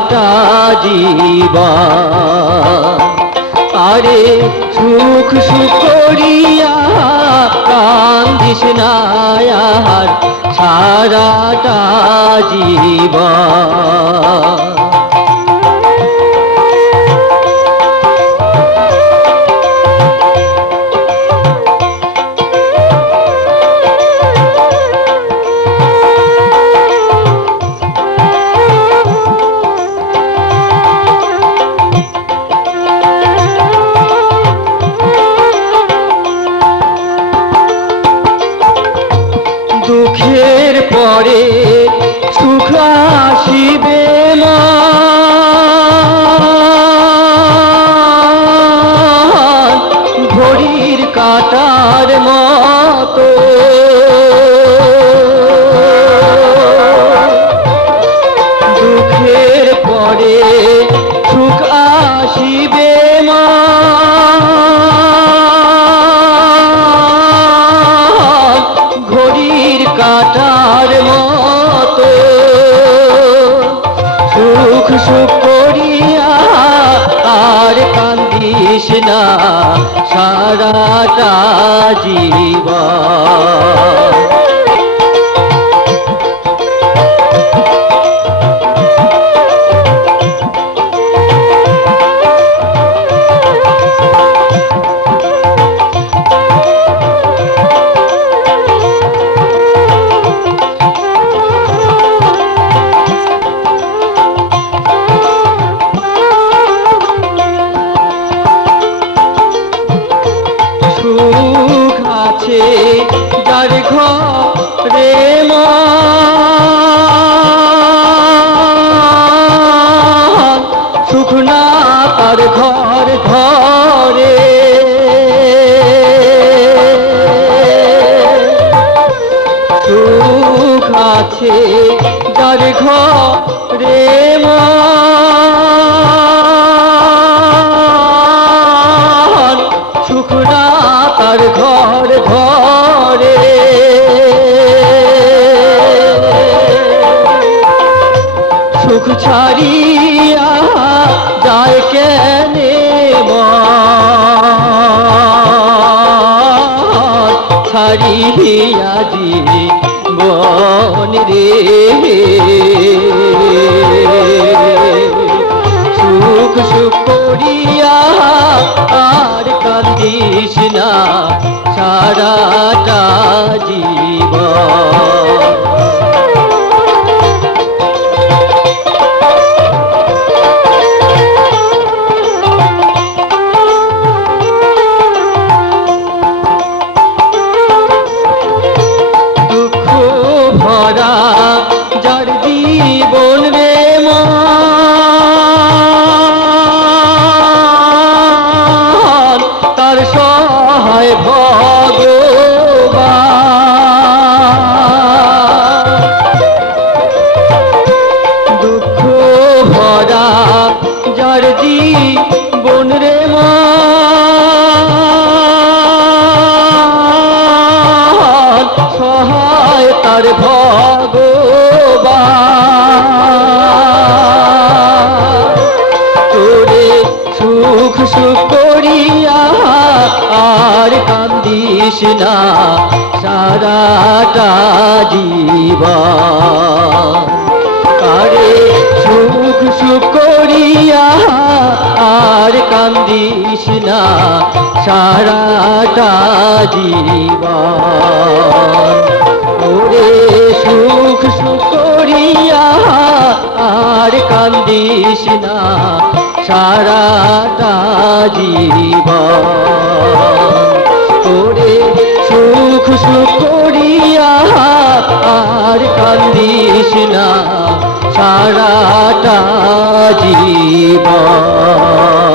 সাহারাটা জীবা আরে সুখ সুখরিয়া কান্দিস নায়ার সারাটা জীবন। কাটার মতো। দুঃখের পরে সুখ আসিবে না ঘড়ির কাটার মতো। সুখ সুখ না সারাটা জীবন। যার ঘরে মন, সুখ না তার ঘর ঘরে। সুখ আছে যার ঘরে মন, ছাড়িয়া জীবন রে। সুখ সুখ করিয়া আর কান্দিস না সারাটা জীবন। না সারাটা জীবন। আরে সুখ সুখ করিয়া আর কান্দিস না, সারাটা জীবন। ওরে সুখ সুখ করিয়া আর কান্দিস না, সারাটা তোরে সুখ করিয়া আর কান্দিস না সারাটা জীবন।